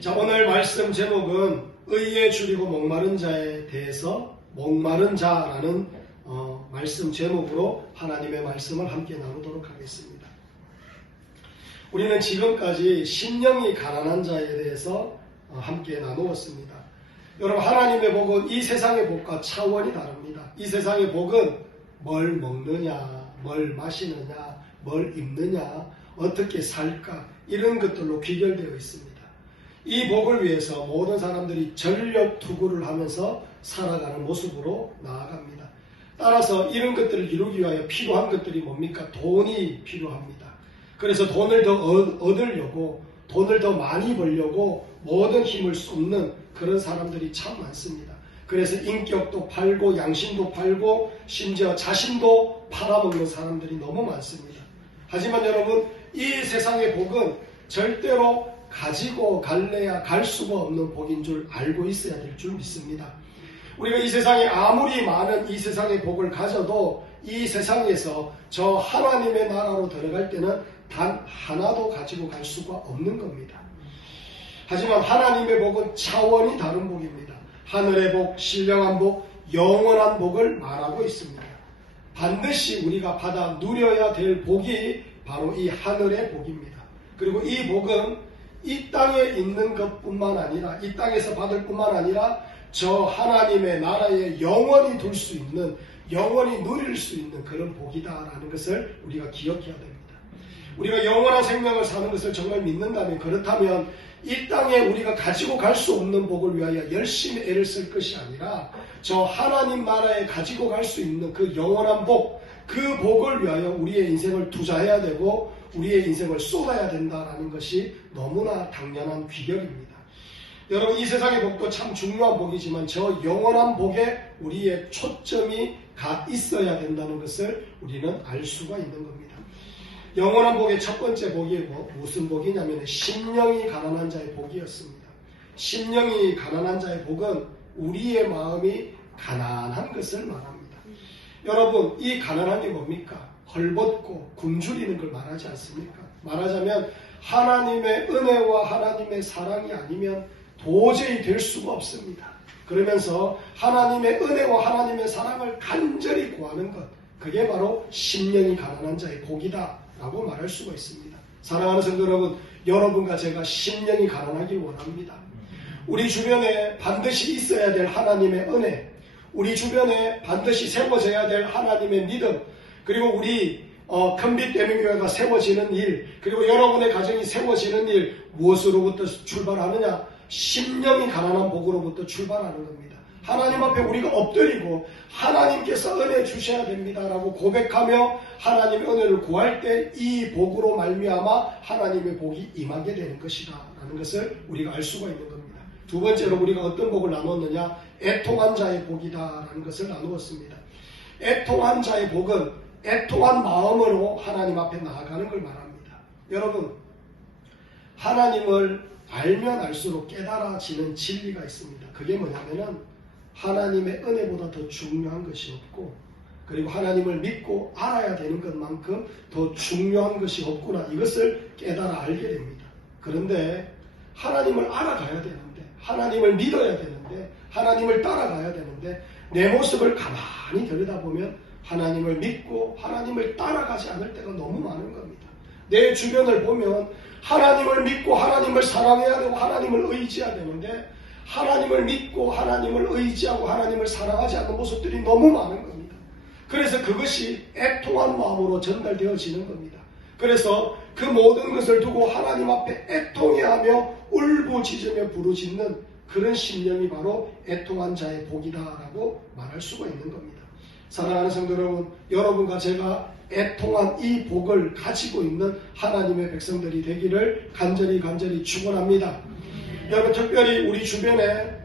자, 오늘 말씀 제목은 의에 줄이고 목마른 자에 대해서 목마른 자라는 말씀 제목으로 하나님의 말씀을 함께 나누도록 하겠습니다. 우리는 지금까지 심령이 가난한 자에 대해서 함께 나누었습니다. 여러분, 하나님의 복은 이 세상의 복과 차원이 다릅니다. 이 세상의 복은 뭘 먹느냐, 뭘 마시느냐, 뭘 입느냐, 어떻게 살까, 이런 것들로 귀결되어 있습니다. 이 복을 위해서 모든 사람들이 전력 투구를 하면서 살아가는 모습으로 나아갑니다. 따라서 이런 것들을 이루기 위하여 필요한 것들이 뭡니까? 돈이 필요합니다. 그래서 돈을 더 얻으려고, 돈을 더 많이 벌려고 모든 힘을 쏟는 그런 사람들이 참 많습니다. 그래서 인격도 팔고 양심도 팔고 심지어 자신도 팔아먹는 사람들이 너무 많습니다. 하지만 여러분, 이 세상의 복은 절대로 가지고 갈래야 갈 수가 없는 복인 줄 알고 있어야 될 줄 믿습니다. 우리가 이 세상에 아무리 많은 이 세상의 복을 가져도 이 세상에서 저 하나님의 나라로 들어갈 때는 단 하나도 가지고 갈 수가 없는 겁니다. 하지만 하나님의 복은 차원이 다른 복입니다. 하늘의 복, 신령한 복, 영원한 복을 말하고 있습니다. 반드시 우리가 받아 누려야 될 복이 바로 이 하늘의 복입니다. 그리고 이 복은 이 땅에 있는 것뿐만 아니라, 이 땅에서 받을 뿐만 아니라 저 하나님의 나라에 영원히 둘 수 있는, 영원히 누릴 수 있는 그런 복이다라는 것을 우리가 기억해야 됩니다. 우리가 영원한 생명을 사는 것을 정말 믿는다면, 그렇다면 이 땅에 우리가 가지고 갈 수 없는 복을 위하여 열심히 애를 쓸 것이 아니라 저 하나님 나라에 가지고 갈 수 있는 그 영원한 복, 그 복을 위하여 우리의 인생을 투자해야 되고 우리의 인생을 쏟아야 된다는 것이 너무나 당연한 귀결입니다. 여러분, 이 세상의 복도 참 중요한 복이지만 저 영원한 복에 우리의 초점이 가 있어야 된다는 것을 우리는 알 수가 있는 겁니다. 영원한 복의 첫 번째 복이 무슨 복이냐면 심령이 가난한 자의 복이었습니다. 심령이 가난한 자의 복은 우리의 마음이 가난한 것을 말합니다. 여러분, 이 가난한 게 뭡니까? 헐벗고 굶주리는 걸 말하지 않습니까? 말하자면 하나님의 은혜와 하나님의 사랑이 아니면 도저히 될 수가 없습니다. 그러면서 하나님의 은혜와 하나님의 사랑을 간절히 구하는 것, 그게 바로 심령이 가난한 자의 복이다 라고 말할 수가 있습니다. 사랑하는 성도 여러분, 여러분과 제가 심령이 가난하길 원합니다. 우리 주변에 반드시 있어야 될 하나님의 은혜, 우리 주변에 반드시 세워져야 될 하나님의 믿음, 그리고 우리 큰빛 대명교회가 세워지는 일, 그리고 여러분의 가정이 세워지는 일, 무엇으로부터 출발하느냐? 심령이 가난한 복으로부터 출발하는 겁니다. 하나님 앞에 우리가 엎드리고 하나님께서 은혜 주셔야 됩니다라고 고백하며 하나님의 은혜를 구할 때 이 복으로 말미암아 하나님의 복이 임하게 되는 것이다 라는 것을 우리가 알 수가 있는 겁니다. 두 번째로 우리가 어떤 복을 나누었느냐? 애통한 자의 복이다 라는 것을 나누었습니다. 애통한 자의 복은 애통한 마음으로 하나님 앞에 나아가는 걸 말합니다. 여러분, 하나님을 알면 알수록 깨달아지는 진리가 있습니다. 그게 뭐냐면은 하나님의 은혜보다 더 중요한 것이 없고, 그리고 하나님을 믿고 알아야 되는 것만큼 더 중요한 것이 없구나, 이것을 깨달아 알게 됩니다. 그런데 하나님을 알아가야 되는데, 하나님을 믿어야 되는데, 하나님을 따라가야 되는데 내 모습을 가만히 들여다보면 하나님을 믿고 하나님을 따라가지 않을 때가 너무 많은 겁니다. 내 주변을 보면 하나님을 믿고 하나님을 사랑해야 되고 하나님을 의지해야 되는데 하나님을 믿고 하나님을 의지하고 하나님을 사랑하지 않는 모습들이 너무 많은 겁니다. 그래서 그것이 애통한 마음으로 전달되어지는 겁니다. 그래서 그 모든 것을 두고 하나님 앞에 애통해하며 울부짖으며 부르짖는 그런 심령이 바로 애통한 자의 복이다라고 말할 수가 있는 겁니다. 사랑하는 성도 여러분, 여러분과 제가 애통한 이 복을 가지고 있는 하나님의 백성들이 되기를 간절히 축원합니다. 여러분, 특별히 우리 주변에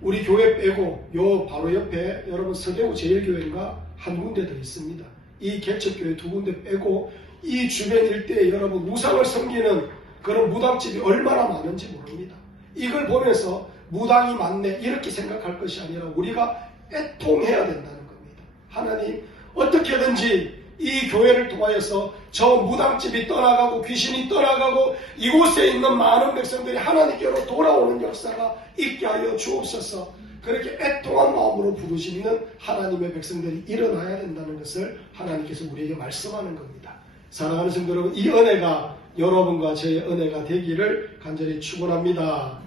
우리 교회 빼고 요 바로 옆에 여러분 서대구 제일교회가 한 군데 더 있습니다. 이 개척교회 두 군데 빼고 이 주변 일대에 여러분 우상을 섬기는 그런 무당집이 얼마나 많은지 모릅니다. 이걸 보면서 무당이 많네 이렇게 생각할 것이 아니라 우리가 애통해야 된다는 겁니다. 하나님, 어떻게든지 이 교회를 통하여서 저 무당집이 떠나가고 귀신이 떠나가고 이곳에 있는 많은 백성들이 하나님께로 돌아오는 역사가 있게 하여 주옵소서. 그렇게 애통한 마음으로 부르시는 하나님의 백성들이 일어나야 된다는 것을 하나님께서 우리에게 말씀하는 겁니다. 사랑하는 성도 여러분, 이 은혜가 여러분과 저의 은혜가 되기를 간절히 축원합니다.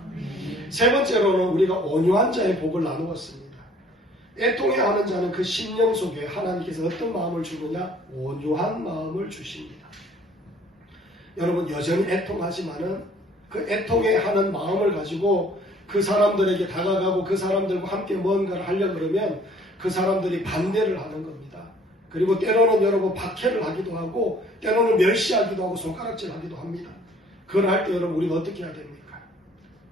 세 번째로는 우리가 온유한 자의 복을 나누었습니다. 애통해하는 자는 그 심령 속에 하나님께서 어떤 마음을 주느냐? 온유한 마음을 주십니다. 여러분, 여전히 애통하지만은 그 애통해하는 마음을 가지고 그 사람들에게 다가가고 그 사람들과 함께 뭔가를 하려고 그러면 그 사람들이 반대를 하는 겁니다. 그리고 때로는 여러분 박해를 하기도 하고 때로는 멸시하기도 하고 손가락질 하기도 합니다. 그걸 할 때 여러분 우리가 어떻게 해야 됩니까?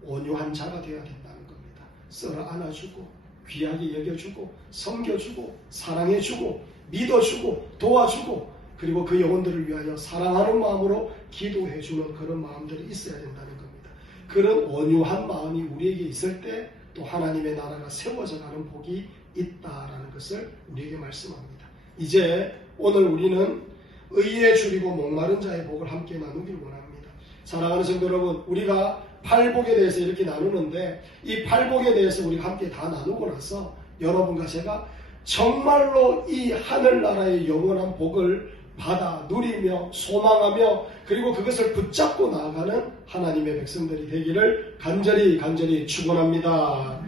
온유한 자가 되어야 된다는 겁니다. 썰어 안아주고 귀하게 여겨주고 섬겨주고 사랑해주고 믿어주고 도와주고 그리고 그 영혼들을 위하여 사랑하는 마음으로 기도해주는 그런 마음들이 있어야 된다는 겁니다. 그런 온유한 마음이 우리에게 있을 때 또 하나님의 나라가 세워져 가는 복이 있다라는 것을 우리에게 말씀합니다. 이제 오늘 우리는 의에 줄이고 목마른 자의 복을 함께 나누기를 원합니다. 사랑하는 성도 여러분, 우리가 팔복에 대해서 이렇게 나누는데 이 팔복에 대해서 우리가 함께 다 나누고 나서 여러분과 제가 정말로 이 하늘나라의 영원한 복을 받아 누리며 소망하며 그리고 그것을 붙잡고 나아가는 하나님의 백성들이 되기를 간절히 축원합니다.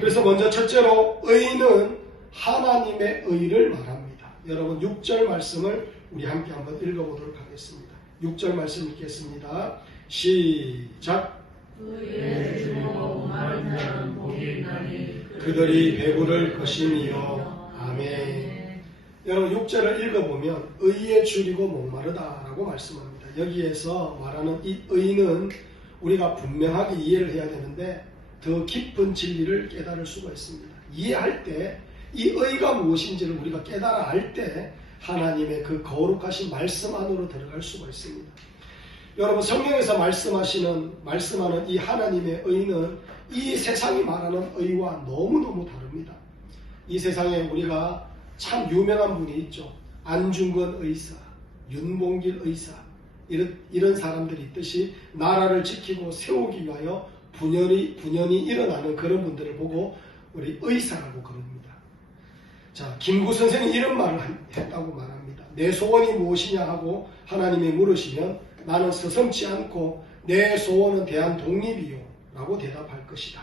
그래서 먼저 첫째로 의는 하나님의 의를 말합니다. 여러분 6절 말씀을 우리 함께 한번 읽어보도록 하겠습니다. 6절 말씀 읽겠습니다. 시작. 의에 줄이고 마른 자는 복이 있나니 그들이 배부를 것이니요. 아멘. 여러분 6절을 읽어보면 의에 줄이고 목마르다라고 말씀합니다. 여기에서 말하는 이 의는 우리가 분명하게 이해를 해야 되는데 더 깊은 진리를 깨달을 수가 있습니다. 이해할 때 이 의가 무엇인지를 우리가 깨달아 알 때 하나님의 그 거룩하신 말씀 안으로 들어갈 수가 있습니다. 여러분 성경에서 말씀하는 이 하나님의 의는 이 세상이 말하는 의와 너무너무 다릅니다. 이 세상에 우리가 참 유명한 분이 있죠. 안중근 의사, 윤봉길 의사 이런 사람들이 있듯이 나라를 지키고 세우기 위하여 분연이 일어나는 그런 분들을 보고 우리 의사라고 그럽니다. 자, 김구 선생이 이런 말을 했다고 말합니다. 내 소원이 무엇이냐 하고 하나님이 물으시면 나는 서슴지 않고 내 소원은 대한 독립이요 라고 대답할 것이다.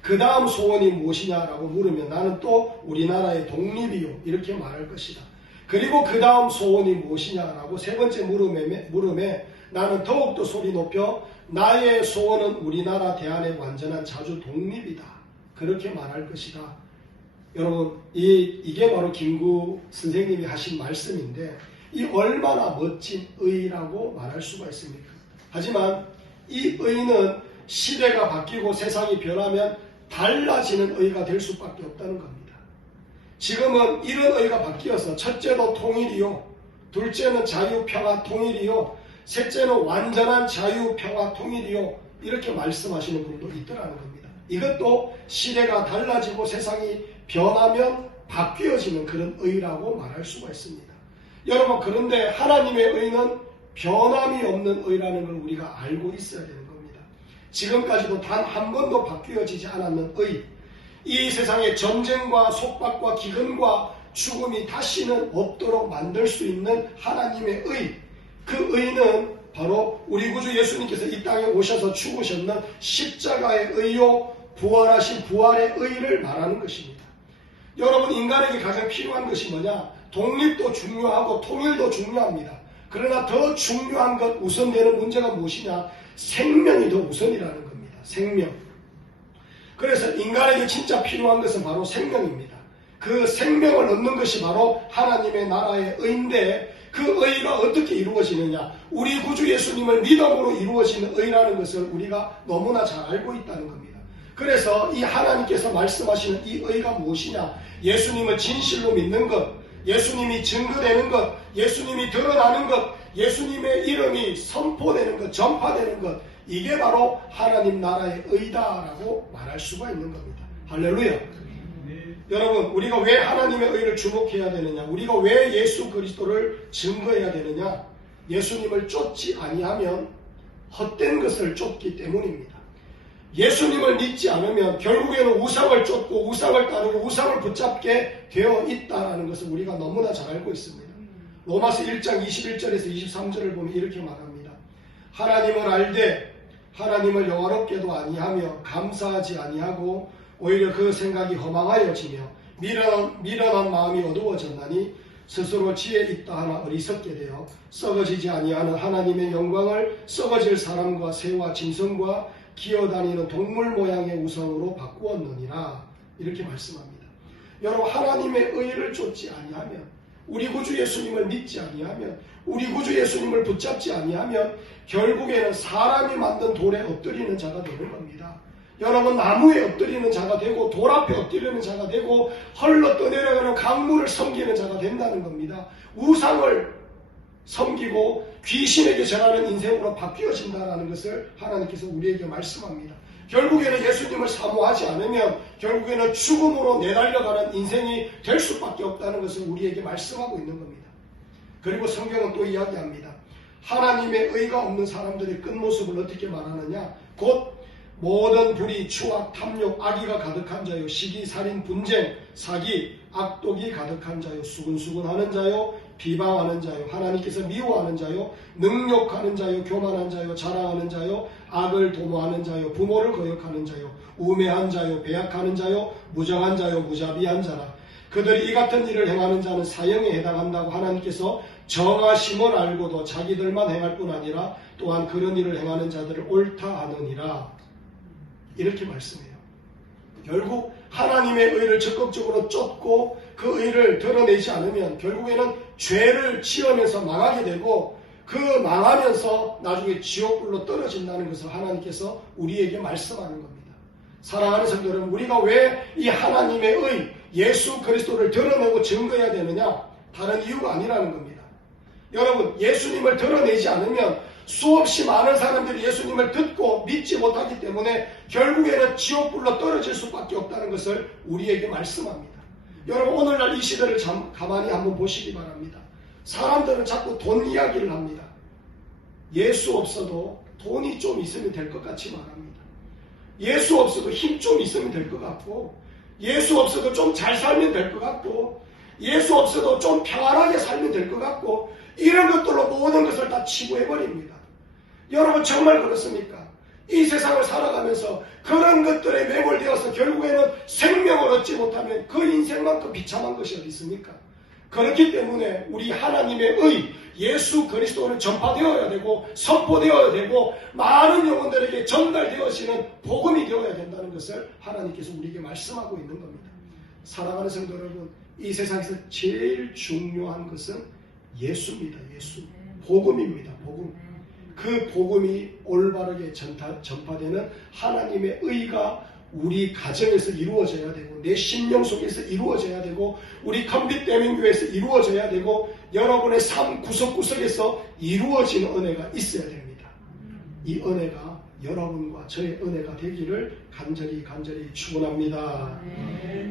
그 다음 소원이 무엇이냐라고 물으면 나는 또 우리나라의 독립이요 이렇게 말할 것이다. 그리고 그 다음 소원이 무엇이냐라고 세 번째 물음에 나는 더욱더 소리 높여 나의 소원은 우리나라 대한의 완전한 자주 독립이다. 그렇게 말할 것이다. 여러분 이게 바로 김구 선생님이 하신 말씀인데 이 얼마나 멋진 의라고 말할 수가 있습니까? 하지만 이 의는 시대가 바뀌고 세상이 변하면 달라지는 의가 될 수밖에 없다는 겁니다. 지금은 이런 의가 바뀌어서 첫째로 통일이요, 둘째는 자유, 평화, 통일이요, 셋째는 완전한 자유, 평화, 통일이요 이렇게 말씀하시는 분도 있더라는 겁니다. 이것도 시대가 달라지고 세상이 변하면 바뀌어지는 그런 의라고 말할 수가 있습니다. 여러분 그런데 하나님의 의는 변함이 없는 의라는 걸 우리가 알고 있어야 되는 겁니다. 지금까지도 단 한 번도 바뀌어지지 않았는 의, 이 세상에 전쟁과 속박과 기근과 죽음이 다시는 없도록 만들 수 있는 하나님의 의, 그 의는 바로 우리 구주 예수님께서 이 땅에 오셔서 죽으셨는 십자가의 의요 부활하신 부활의 의를 말하는 것입니다. 여러분 인간에게 가장 필요한 것이 뭐냐? 독립도 중요하고 통일도 중요합니다. 그러나 더 중요한 것 우선되는 문제가 무엇이냐? 생명이 더 우선이라는 겁니다. 생명. 그래서 인간에게 진짜 필요한 것은 바로 생명입니다. 그 생명을 얻는 것이 바로 하나님의 나라의 의인데 그 의가 어떻게 이루어지느냐? 우리 구주 예수님을 믿음으로 이루어지는 의라는 것을 우리가 너무나 잘 알고 있다는 겁니다. 그래서 이 하나님께서 말씀하시는 이 의가 무엇이냐? 예수님을 진실로 믿는 것, 예수님이 증거되는 것, 예수님이 드러나는 것, 예수님의 이름이 선포되는 것, 전파되는 것, 이게 바로 하나님 나라의 의다라고 말할 수가 있는 겁니다. 할렐루야. 여러분, 우리가 왜 하나님의 의를 주목해야 되느냐? 우리가 왜 예수 그리스도를 증거해야 되느냐? 예수님을 쫓지 아니하면 헛된 것을 쫓기 때문입니다. 예수님을 믿지 않으면 결국에는 우상을 쫓고 우상을 따르고 우상을 붙잡게 되어 있다는 것을 우리가 너무나 잘 알고 있습니다. 로마서 1장 21절에서 23절을 보면 이렇게 말합니다. 하나님을 알되 하나님을 영화롭게도 아니하며 감사하지 아니하고 오히려 그 생각이 허망하여지며 미련한 마음이 어두워졌나니 스스로 지혜 있다 하나 어리석게 되어 썩어지지 아니하는 하나님의 영광을 썩어질 사람과 새와 짐승과 기어다니는 동물 모양의 우상으로 바꾸었느니라. 이렇게 말씀합니다. 여러분, 하나님의 의를 쫓지 아니하면, 우리 구주 예수님을 믿지 아니하면, 우리 구주 예수님을 붙잡지 아니하면 결국에는 사람이 만든 돌에 엎드리는 자가 되는 겁니다. 여러분, 나무에 엎드리는 자가 되고 돌 앞에 엎드리는 자가 되고 헐러 떠내려가는 강물을 섬기는 자가 된다는 겁니다. 우상을 섬기고 귀신에게 절하는 인생으로 바뀌어진다는 것을 하나님께서 우리에게 말씀합니다. 결국에는 예수님을 사모하지 않으면 결국에는 죽음으로 내달려가는 인생이 될 수밖에 없다는 것을 우리에게 말씀하고 있는 겁니다. 그리고 성경은 또 이야기합니다. 하나님의 의가 없는 사람들의 끝모습을 어떻게 말하느냐? 곧 모든 불의, 추악, 탐욕, 악의가 가득한 자요, 시기, 살인, 분쟁, 사기, 악독이 가득한 자요, 수근수근하는 자요, 비방하는 자요, 하나님께서 미워하는 자요, 능욕하는 자요, 교만한 자요, 자랑하는 자요, 악을 도모하는 자요, 부모를 거역하는 자요, 우매한 자요, 배약하는 자요, 무정한 자요, 무자비한 자라. 그들이 이 같은 일을 행하는 자는 사형에 해당한다고 하나님께서 정하심을 알고도 자기들만 행할 뿐 아니라 또한 그런 일을 행하는 자들을 옳다 하느니라. 이렇게 말씀해요. 결국 하나님의 의를 적극적으로 쫓고 그 의를 드러내지 않으면 결국에는 죄를 지으면서 망하게 되고 그 망하면서 나중에 지옥불로 떨어진다는 것을 하나님께서 우리에게 말씀하는 겁니다. 사랑하는 성도 여러분, 우리가 왜 이 하나님의 의, 예수 그리스도를 드러내고 증거해야 되느냐? 다른 이유가 아니라는 겁니다. 여러분, 예수님을 드러내지 않으면 수없이 많은 사람들이 예수님을 듣고 믿지 못하기 때문에 결국에는 지옥불로 떨어질 수밖에 없다는 것을 우리에게 말씀합니다. 여러분, 오늘날 이 시대를 가만히 한번 보시기 바랍니다. 사람들은 자꾸 돈 이야기를 합니다. 예수 없어도 돈이 좀 있으면 될 것 같이 말합니다. 예수 없어도 힘 좀 있으면 될 것 같고, 예수 없어도 좀 잘 살면 될 것 같고, 예수 없어도 좀 평안하게 살면 될 것 같고, 이런 것들로 모든 것을 다 치부해버립니다. 여러분, 정말 그렇습니까? 이 세상을 살아가면서 그런 것들에 매몰되어서 결국에는 생명을 얻지 못하면 그 인생만큼 비참한 것이 어디 있습니까? 그렇기 때문에 우리 하나님의 의, 예수 그리스도는 전파되어야 되고 선포되어야 되고 많은 영혼들에게 전달되어지는 복음이 되어야 된다는 것을 하나님께서 우리에게 말씀하고 있는 겁니다. 사랑하는 성도 여러분, 이 세상에서 제일 중요한 것은 예수입니다. 예수. 복음입니다. 복음. 그 복음이 올바르게 전파되는 하나님의 의가 우리 가정에서 이루어져야 되고 내 심령 속에서 이루어져야 되고 우리 컴빛대민교회에서 이루어져야 되고 여러분의 삶 구석구석에서 이루어지는 은혜가 있어야 됩니다. 이 은혜가 여러분과 저의 은혜가 되기를 간절히 축원합니다.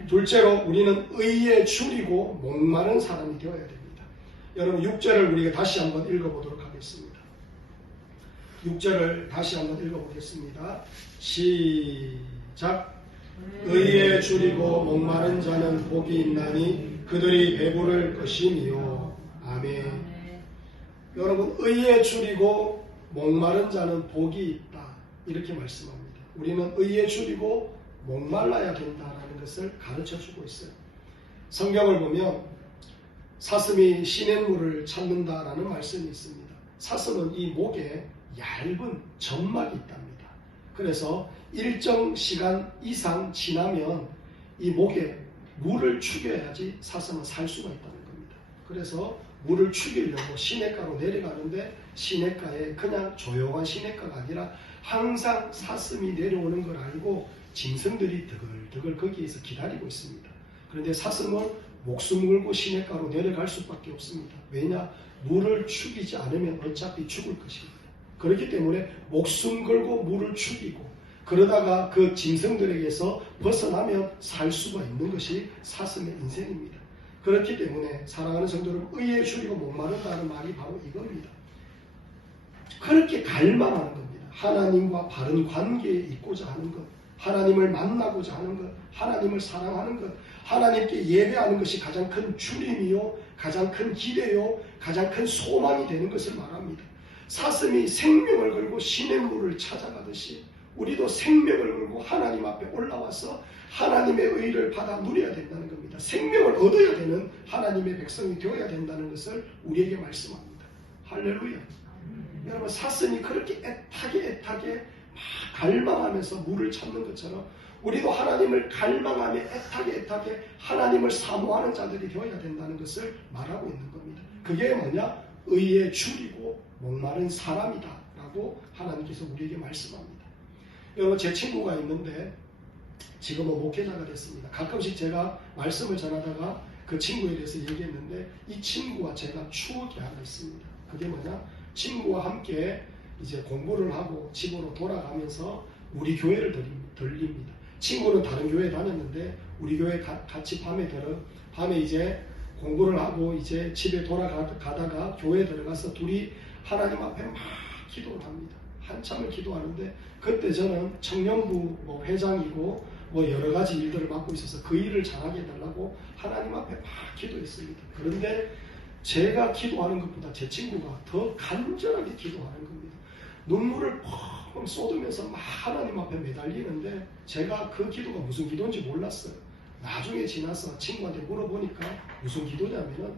둘째로 우리는 의에 줄이고 목마른 사람이 되어야 됩니다. 여러분, 6절을 우리가 다시 한번 읽어보도록 하겠습니다. 6절을 다시 한번 읽어보겠습니다. 시작. 의에 줄이고 목마른 자는 복이 있나니 그들이 배부를 것이니요. 아멘. 여러분, 의에 줄이고 목마른 자는 복이 있다. 이렇게 말씀합니다. 우리는 의에 줄이고 목말라야 된다는 것을 가르쳐주고 있어요. 성경을 보면 사슴이 시냇물을 찾는다라는 말씀이 있습니다. 사슴은 이 목에 얇은 점막이 있답니다. 그래서 일정 시간 이상 지나면 이 목에 물을 죽여야지 사슴은 살 수가 있다는 겁니다. 그래서 물을 죽이려고 시냇가로 내려가는데 시냇가에 그냥 조용한 시냇가가 아니라 항상 사슴이 내려오는 걸 알고 짐승들이 드글드글 거기에서 기다리고 있습니다. 그런데 사슴은 목숨 걸고 시냇가로 내려갈 수밖에 없습니다. 왜냐? 물을 죽이지 않으면 어차피 죽을 것입니다. 그렇기 때문에 목숨 걸고 물을 죽이고 그러다가 그 짐승들에게서 벗어나면 살 수가 있는 것이 사슴의 인생입니다. 그렇기 때문에 사랑하는 성도들, 의에 줄이고 목마른다는 말이 바로 이겁니다. 그렇게 갈망하는 겁니다. 하나님과 바른 관계에 있고자 하는 것, 하나님을 만나고자 하는 것, 하나님을 사랑하는 것, 하나님께 예배하는 것이 가장 큰 주림이요, 가장 큰 기대요, 가장 큰 소망이 되는 것을 말합니다. 사슴이 생명을 걸고 신의 물을 찾아가듯이 우리도 생명을 걸고 하나님 앞에 올라와서 하나님의 의를 받아 누려야 된다는 겁니다. 생명을 얻어야 되는 하나님의 백성이 되어야 된다는 것을 우리에게 말씀합니다. 할렐루야. 여러분, 사슴이 그렇게 애타게 막 갈망하면서 물을 찾는 것처럼 우리도 하나님을 갈망하며 애타게 하나님을 사모하는 자들이 되어야 된다는 것을 말하고 있는 겁니다. 그게 뭐냐? 의에 줄이고 목마른 사람이다 라고 하나님께서 우리에게 말씀합니다. 여러분, 제 친구가 있는데 지금은 목회자가 됐습니다. 가끔씩 제가 말씀을 전하다가 그 친구에 대해서 얘기했는데, 이 친구와 제가 추억이 하나 있습니다. 그게 뭐냐? 친구와 함께 이제 공부를 하고 집으로 돌아가면서 우리 교회를 들립니다. 친구는 다른 교회에 다녔는데 우리 교회 같이 밤에 이제 공부를 하고 이제 집에 돌아가다가 교회에 들어가서 둘이 하나님 앞에 막 기도를 합니다. 한참을 기도하는데, 그때 저는 청년부 회장이고 여러 가지 일들을 맡고 있어서 그 일을 잘하게 해달라고 하나님 앞에 막 기도했습니다. 그런데 제가 기도하는 것보다 제 친구가 더 간절하게 기도하는 겁니다. 눈물을 펑 쏟으면서 막 하나님 앞에 매달리는데, 제가 그 기도가 무슨 기도인지 몰랐어요. 나중에 지나서 친구한테 물어보니까 무슨 기도냐면은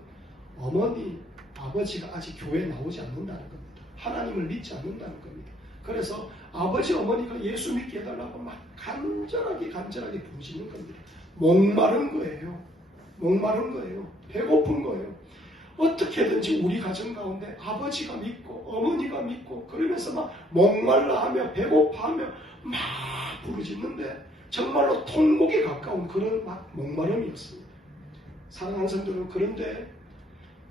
어머니, 아버지가 아직 교회에 나오지 않는다는 겁니다. 하나님을 믿지 않는다는 겁니다. 그래서 아버지, 어머니가 예수 믿게 해달라고 막 간절하게 부르시는 겁니다. 목마른 거예요. 배고픈 거예요. 어떻게든지 우리 가정 가운데 아버지가 믿고 어머니가 믿고 그러면서 막 목말라하며 배고파하며 막 부르짖는데 정말로 통곡에 가까운 그런 막 목마름이었습니다. 사랑하는 성도들, 그런데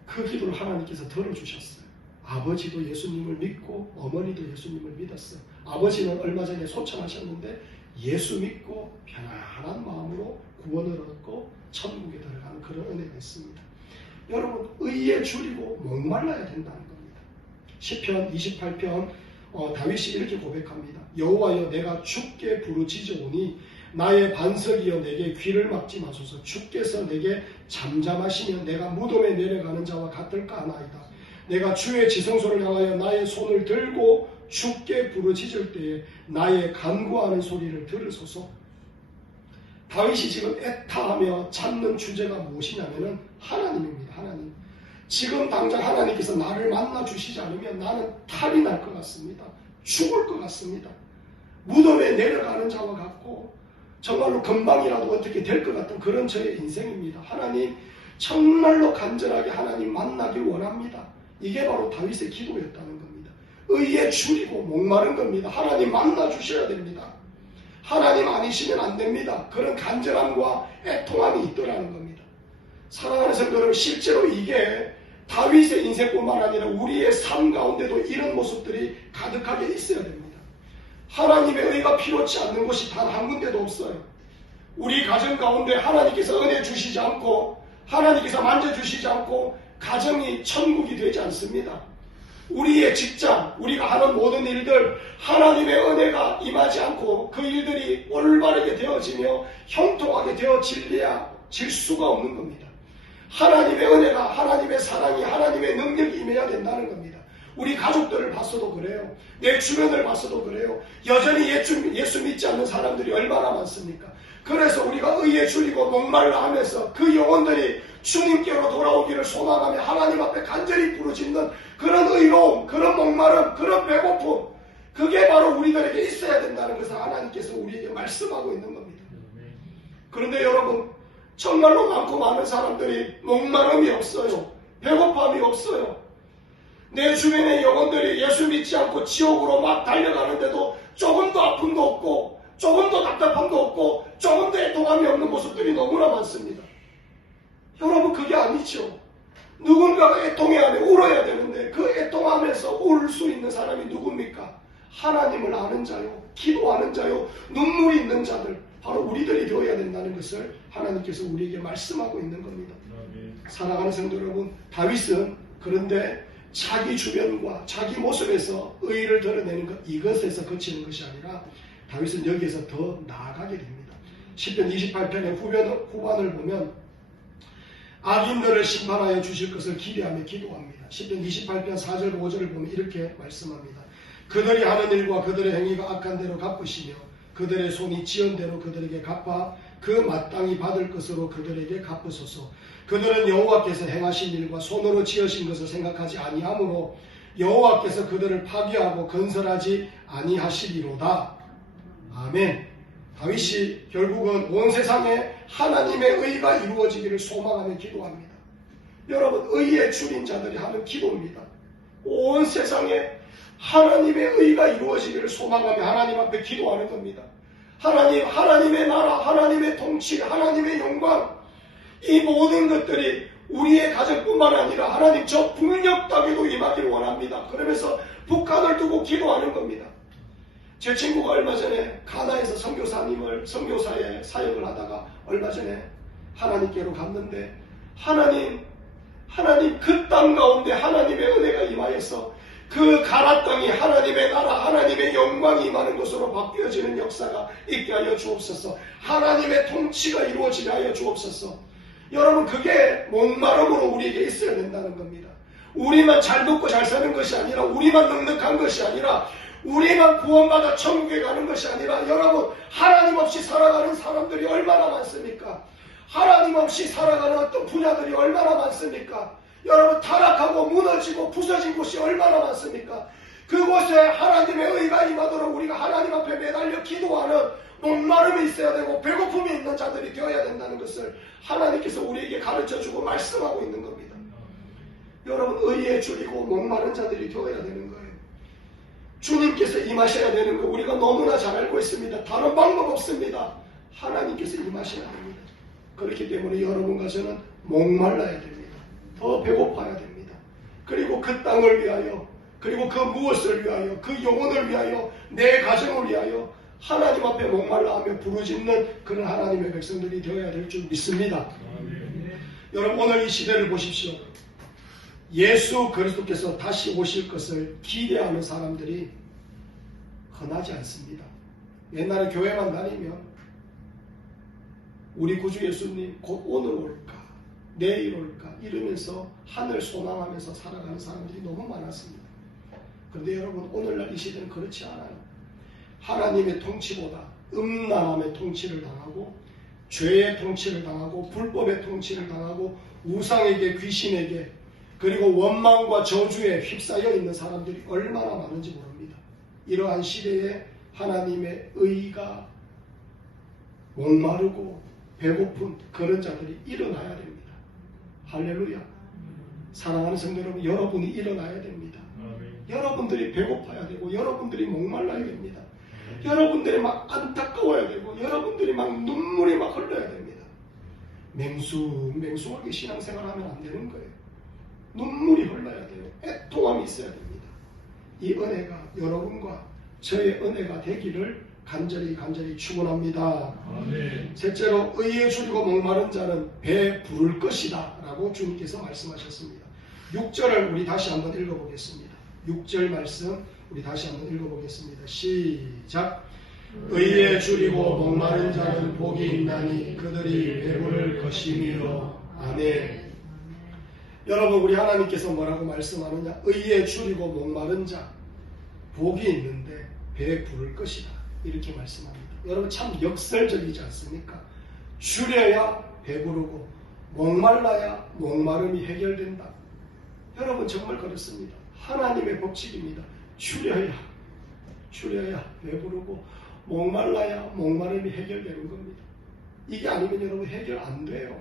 그 기도를 하나님께서 들어주셨어요. 아버지도 예수님을 믿고 어머니도 예수님을 믿었어요. 아버지는 얼마 전에 소천하셨는데 예수 믿고 편안한 마음으로 구원을 얻고 천국에 들어가는 그런 은혜가 있습니다. 여러분, 의에 줄이고 목말라야 된다는 겁니다. 시편 28편 다윗이 이렇게 고백합니다. 여호와여, 내가 주께 부르짖으오니 나의 반석이여 내게 귀를 막지 마소서. 주께서 내게 잠잠하시면 내가 무덤에 내려가는 자와 같을까 하나이다. 내가 주의 지성소를 향하여 나의 손을 들고 주께 부르짖을 때에 나의 간구하는 소리를 들으소서. 다윗이 지금 애타하며 찾는 주제가 무엇이냐면은 하나님입니다. 하나님. 지금 당장 하나님께서 나를 만나 주시지 않으면 나는 탈이 날 것 같습니다. 죽을 것 같습니다. 무덤에 내려가는 자와 같고 정말로 금방이라도 어떻게 될 것 같은 그런 저의 인생입니다. 하나님, 정말로 간절하게 하나님 만나길 원합니다. 이게 바로 다윗의 기도였다는 겁니다. 의에 줄이고 목마른 겁니다. 하나님 만나 주셔야 됩니다. 하나님 아니시면 안 됩니다. 그런 간절함과 애통함이 있더라는 겁니다. 사랑하는 성도들, 실제로 이게 다윗의 인생뿐만 아니라 우리의 삶 가운데도 이런 모습들이 가득하게 있어야 됩니다. 하나님의 의가 필요치 않는 곳이 단 한 군데도 없어요. 우리 가정 가운데 하나님께서 은혜 주시지 않고 하나님께서 만져주시지 않고 가정이 천국이 되지 않습니다. 우리의 직장, 우리가 하는 모든 일들, 하나님의 은혜가 임하지 않고 그 일들이 올바르게 되어지며 형통하게 되어질 수가 없는 겁니다. 하나님의 은혜가, 하나님의 사랑이, 하나님의 능력이 임해야 된다는 겁니다. 우리 가족들을 봤어도 그래요. 내 주변을 봤어도 그래요. 여전히 예수 믿지 않는 사람들이 얼마나 많습니까? 그래서 우리가 의에 줄이고 목말라 하면서 그 영혼들이 주님께로 돌아오기를 소망하며 하나님 앞에 간절히 부르짖는 그런 의로움, 그런 목마름, 그런 배고픔, 그게 바로 우리들에게 있어야 된다는 것을 하나님께서 우리에게 말씀하고 있는 겁니다. 그런데 여러분, 정말로 많고 많은 사람들이 목마름이 없어요. 배고픔이 없어요. 내 주변의 영혼들이 예수 믿지 않고 지옥으로 막 달려가는데도 조금도 아픔도 없고 조금도 답답함도 없고 조금도 애통함이 없는 모습들이 너무나 많습니다. 여러분, 그게 아니죠. 누군가가 애통해야 돼, 울어야 되는데 그 애통하면서 울 수 있는 사람이 누굽니까? 하나님을 아는 자요, 기도하는 자요, 눈물이 있는 자들, 바로 우리들이 되어야 된다는 것을 하나님께서 우리에게 말씀하고 있는 겁니다. 사랑하는 성도 여러분, 다윗은 그런데 자기 주변과 자기 모습에서 의의를 드러내는 것, 이것에서 그치는 것이 아니라 다윗은 여기에서 더 나아가게 됩니다. 시편 28편의 후반을 보면 악인들을 심판하여 주실 것을 기대하며 기도합니다. 시편 28편 4절 5절을 보면 이렇게 말씀합니다. 그들이 하는 일과 그들의 행위가 악한 대로 갚으시며 그들의 손이 지은 대로 그들에게 갚아 그 마땅히 받을 것으로 그들에게 갚으소서. 그들은 여호와께서 행하신 일과 손으로 지으신 것을 생각하지 아니하므로 여호와께서 그들을 파괴하고 건설하지 아니하시리로다. 아멘. 다윗이 결국은 온 세상에 하나님의 의가 이루어지기를 소망하며 기도합니다. 여러분, 의의 주인 자들이 하는 기도입니다. 온 세상에 하나님의 의가 이루어지기를 소망하며 하나님 앞에 기도하는 겁니다. 하나님의 나라, 하나님의 통치, 하나님의 영광, 이 모든 것들이 우리의 가정뿐만 아니라 하나님 저 북녘 땅에도 임하기를 원합니다. 그러면서 북한을 두고 기도하는 겁니다. 제 친구가 얼마 전에 가나에서 선교사의 사역을 하다가 얼마 전에 하나님께로 갔는데 하나님 그 땅 가운데 하나님의 은혜가 임하여서 그 가나 땅이 하나님의 나라, 하나님의 영광이 임하는 것으로 바뀌어지는 역사가 있게 하여 주옵소서. 하나님의 통치가 이루어지게 하여 주옵소서. 여러분, 그게 목마름으로 우리에게 있어야 된다는 겁니다. 우리만 잘 먹고 잘 사는 것이 아니라, 우리만 넉넉한 것이 아니라, 우리만 구원받아 천국에 가는 것이 아니라, 여러분, 하나님 없이 살아가는 사람들이 얼마나 많습니까? 하나님 없이 살아가는 어떤 분야들이 얼마나 많습니까? 여러분, 타락하고 무너지고 부서진 곳이 얼마나 많습니까? 그곳에 하나님의 의가 임하도록 우리가 하나님 앞에 매달려 기도하는 목마름이 있어야 되고 배고픔이 있는 자들이 되어야 된다는 것을 하나님께서 우리에게 가르쳐주고 말씀하고 있는 겁니다. 여러분, 의에 줄이고 목마른 자들이 되어야 되는 거예요. 주님께서 임하셔야 되는 거 우리가 너무나 잘 알고 있습니다. 다른 방법 없습니다. 하나님께서 임하셔야 됩니다. 그렇기 때문에 여러분과 저는 목말라야 됩니다. 더 배고파야 됩니다. 그리고 그 땅을 위하여, 그리고 그 무엇을 위하여, 그 영혼을 위하여, 내 가정을 위하여 하나님 앞에 목말라하며 부르짖는 그런 하나님의 백성들이 되어야 될 줄 믿습니다. 여러분, 오늘 이 시대를 보십시오. 예수 그리스도께서 다시 오실 것을 기대하는 사람들이 흔하지 않습니다. 옛날에 교회만 다니면 우리 구주 예수님 곧 오늘 올까, 내일 올까 이러면서 하늘 소망하면서 살아가는 사람들이 너무 많았습니다. 그런데 여러분, 오늘날 이 시대는 그렇지 않아요. 하나님의 통치보다 음란함의 통치를 당하고, 죄의 통치를 당하고, 불법의 통치를 당하고, 우상에게, 귀신에게, 그리고 원망과 저주에 휩싸여 있는 사람들이 얼마나 많은지 모릅니다. 이러한 시대에 하나님의 의가 목마르고 배고픈 그런 자들이 일어나야 됩니다. 할렐루야. 사랑하는 성도 여러분, 여러분이 일어나야 됩니다. 여러분들이 배고파야 되고, 여러분들이 목말라야 됩니다. 여러분들이 막 안타까워야 되고, 여러분들이 막 눈물이 막 흘러야 됩니다. 맹숭하게 신앙생활하면 안 되는 거예요. 눈물이 흘러야 돼요. 애통함이 있어야 됩니다. 이 은혜가 여러분과 저의 은혜가 되기를 간절히 축원합니다. 아멘. 셋째로, 의에 줄이고 목마른 자는 배 부를 것이다 라고 주님께서 말씀하셨습니다. 6절을 우리 다시 한번 읽어보겠습니다. 6절 말씀 우리 다시 한번 읽어보겠습니다. 시작. 의에 줄이고 목마른 자는 복이 있나니 그들이 배부를 것이며. 아멘. 여러분, 우리 하나님께서 뭐라고 말씀하느냐? 의에 줄이고 목마른 자 복이 있는데 배 부를 것이다 이렇게 말씀합니다. 여러분, 참 역설적이지 않습니까? 줄여야 배부르고 목말라야 목마름이 해결된다. 여러분, 정말 그렇습니다. 하나님의 법칙입니다. 줄여야 배부르고 목말라야 목마름이 해결되는 겁니다. 이게 아니면 여러분 해결 안 돼요.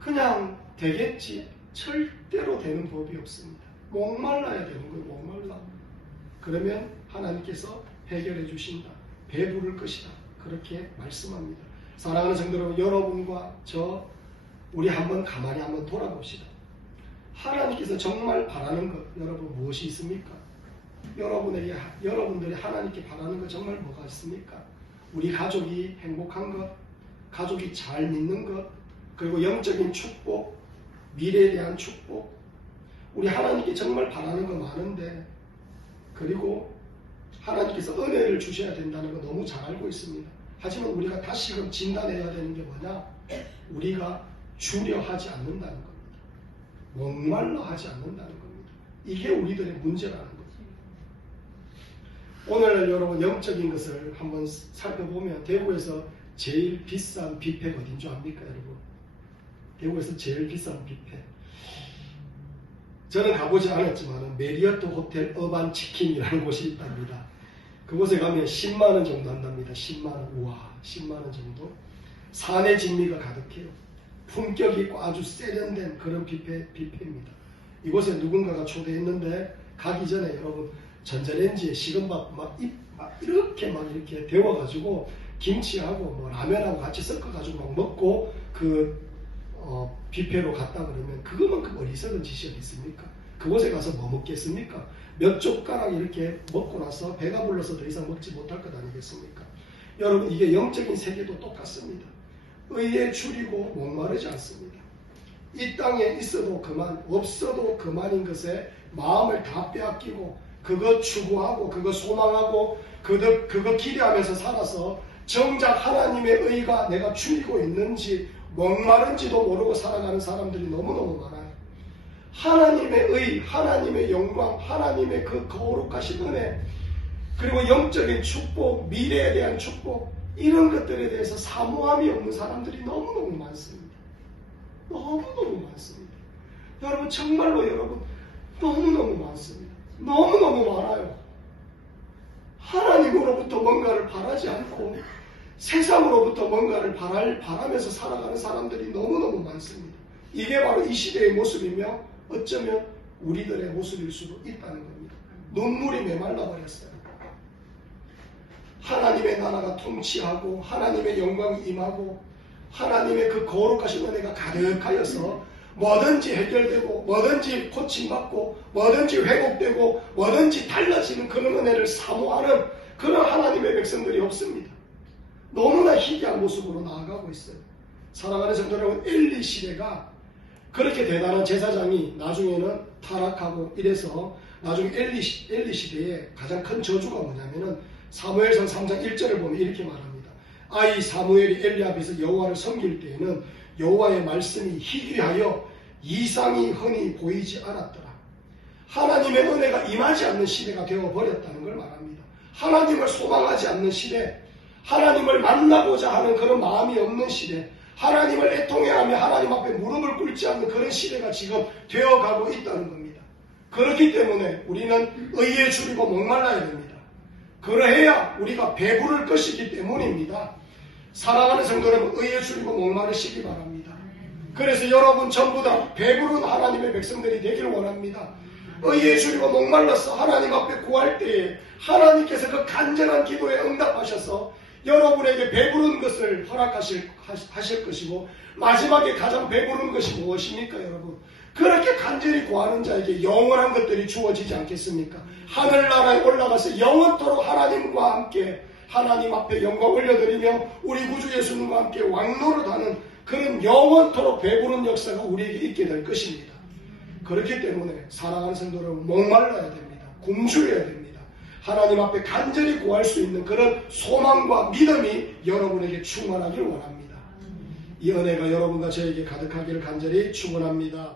그냥 되겠지. 절대로 되는 법이 없습니다. 목말라야 되는 거예요. 목말라. 그러면 하나님께서 해결해 주신다. 배부를 것이다. 그렇게 말씀합니다. 사랑하는 성도 여러분, 여러분과 저 우리 한번 가만히 한번 돌아봅시다. 하나님께서 정말 바라는 것 여러분 무엇이 있습니까? 여러분들이 하나님께 바라는 것 정말 뭐가 있습니까? 우리 가족이 행복한 것, 가족이 잘 믿는 것, 그리고 영적인 축복, 미래에 대한 축복. 우리 하나님께 정말 바라는 거 많은데, 그리고 하나님께서 은혜를 주셔야 된다는 거 너무 잘 알고 있습니다. 하지만 우리가 다시금 진단해야 되는 게 뭐냐? 우리가 주려 하지 않는다는 겁니다. 목말라 하지 않는다는 겁니다. 이게 우리들의 문제라는 거죠. 오늘 여러분 영적인 것을 한번 살펴보면 대구에서 제일 비싼 뷔페가 어딘 줄 압니까, 여러분? 대구에서 제일 비싼 뷔페. 저는 가보지 않았지만 메리어트 호텔 어반 치킨이라는 곳이 있답니다. 그곳에 가면 10만 원 정도 한답니다. 10만 원. 우와, 10만 원 정도. 산의 진미가 가득해요. 품격이 있고 아주 세련된 그런 뷔페입니다. 이곳에 누군가가 초대했는데 가기 전에 여러분 전자레인지에 식은밥 이렇게 데워가지고 김치하고 뭐 라면하고 같이 섞어가지고 막 먹고 뷔페로 갔다 그러면 그것만큼 어리석은 짓이 어디 있습니까? 그곳에 가서 뭐 먹겠습니까? 몇 젓가락 이렇게 먹고 나서 배가 불러서 더 이상 먹지 못할 것 아니겠습니까? 여러분 이게 영적인 세계도 똑같습니다. 의에 줄이고 목마르지 않습니다. 이 땅에 있어도 그만, 없어도 그만인 것에 마음을 다 빼앗기고 그거 추구하고 그거 소망하고 그거 기대하면서 살아서 정작 하나님의 의가 내가 줄이고 있는지 목마른지도 모르고 살아가는 사람들이 너무너무 많아요. 하나님의 의, 하나님의 영광, 하나님의 그 거룩하신 은혜, 그리고 영적인 축복, 미래에 대한 축복, 이런 것들에 대해서 사모함이 없는 사람들이 너무너무 많습니다. 너무너무 많습니다. 여러분 정말로 여러분 너무너무 많습니다. 너무너무 많아요. 하나님으로부터 뭔가를 바라지 않고 세상으로부터 뭔가를 바라면서 살아가는 사람들이 너무너무 많습니다. 이게 바로 이 시대의 모습이며 어쩌면 우리들의 모습일 수도 있다는 겁니다. 눈물이 메말라 버렸어요. 하나님의 나라가 통치하고 하나님의 영광이 임하고 하나님의 그 거룩하신 은혜가 가득하여서 뭐든지 해결되고 뭐든지 고침받고 뭐든지 회복되고 뭐든지 달라지는 그런 은혜를 사모하는 그런 하나님의 백성들이 없습니다. 너무나 희귀한 모습으로 나아가고 있어요. 사랑하는 성도 여러분, 엘리 시대가 그렇게 대단한 제사장이 나중에는 타락하고 이래서 나중에 엘리 시대에 가장 큰 저주가 뭐냐면은 사무엘상 3장 1절을 보면 이렇게 말합니다. 아이 사무엘이 엘리 앞에서 여호와를 섬길 때에는 여호와의 말씀이 희귀하여 이상이 흔히 보이지 않았더라. 하나님의 은혜가 임하지 않는 시대가 되어버렸다는 걸 말합니다. 하나님을 소망하지 않는 시대, 하나님을 만나고자 하는 그런 마음이 없는 시대, 하나님을 애통해하며 하나님 앞에 무릎을 꿇지 않는 그런 시대가 지금 되어가고 있다는 겁니다. 그렇기 때문에 우리는 의에 줄이고 목말라야 됩니다. 그러해야 우리가 배부를 것이기 때문입니다. 사랑하는 성도 여러분, 의에 줄이고 목마르시기 바랍니다. 그래서 여러분 전부 다 배부른 하나님의 백성들이 되기를 원합니다. 의에 줄이고 목말라서 하나님 앞에 구할 때에 하나님께서 그 간절한 기도에 응답하셔서 여러분에게 배부른 것을 허락하실 것이고 마지막에 가장 배부른 것이 무엇입니까, 여러분? 그렇게 간절히 구하는 자에게 영원한 것들이 주어지지 않겠습니까? 하늘나라에 올라가서 영원토록 하나님과 함께 하나님 앞에 영광 올려드리며 우리 구주 예수님과 함께 왕노릇하는 그런 영원토록 배부른 역사가 우리에게 있게 될 것입니다. 그렇기 때문에 사랑하는 성도 여러분, 목말라야 됩니다. 굶주려야 됩니다. 하나님 앞에 간절히 구할 수 있는 그런 소망과 믿음이 여러분에게 충만하기를 원합니다. 이 은혜가 여러분과 저에게 가득하기를 간절히 축원합니다.